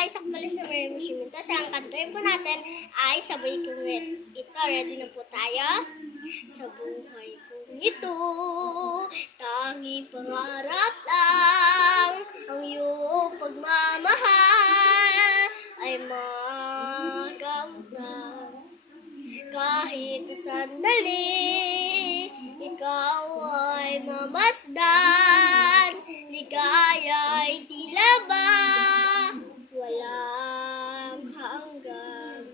guys, ako pala sa Mary Mushimito. Sa ang kantuin po natin ay Sabay Kong Ito. Ready na po tayo? Sa buhay kong ito, tanging pangarap lang ang iyong pagmamahal ay makamtan. Kahit sandali, ikaw ay mamasdan, ligaya'y tila ba walang hanggan.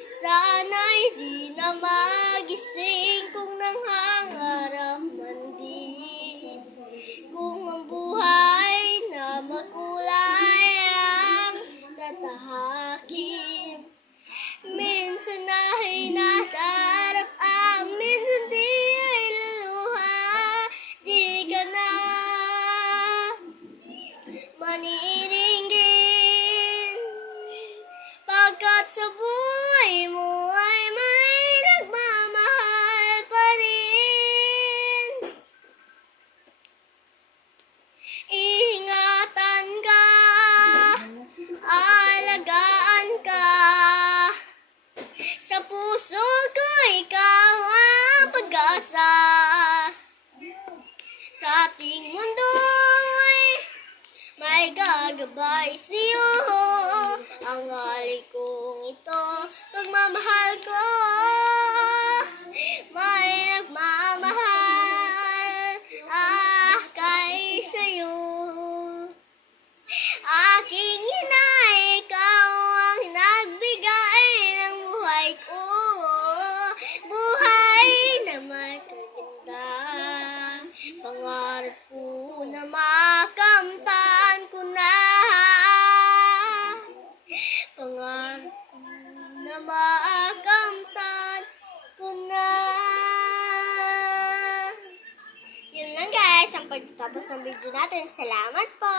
Sana'y di na magising kung nangangarap man din, kung ang buhay na makulay ang tatahakin. Minsan ay nadarap ang minsan di ay luluha, di ka na manininggin, pagkat sa buhay mo ay may nagmamahal pa rin. Ingatan ka, alagaan ka, sa puso ko ikaw ang pag-asa. Sa ating mundo'y may gagabay sa'yo. Ang halik kong ito, pagmamahal ko, may nagmamahal kay sa'yo. Aking ina, ikaw ang nagbigay ng buhay ko, buhay na may kaganda. Pangarap ko na makamtan ko na, pangarap ko na makamtan ko na. Yun lang guys, ang pagtatapos ng video natin. Salamat po!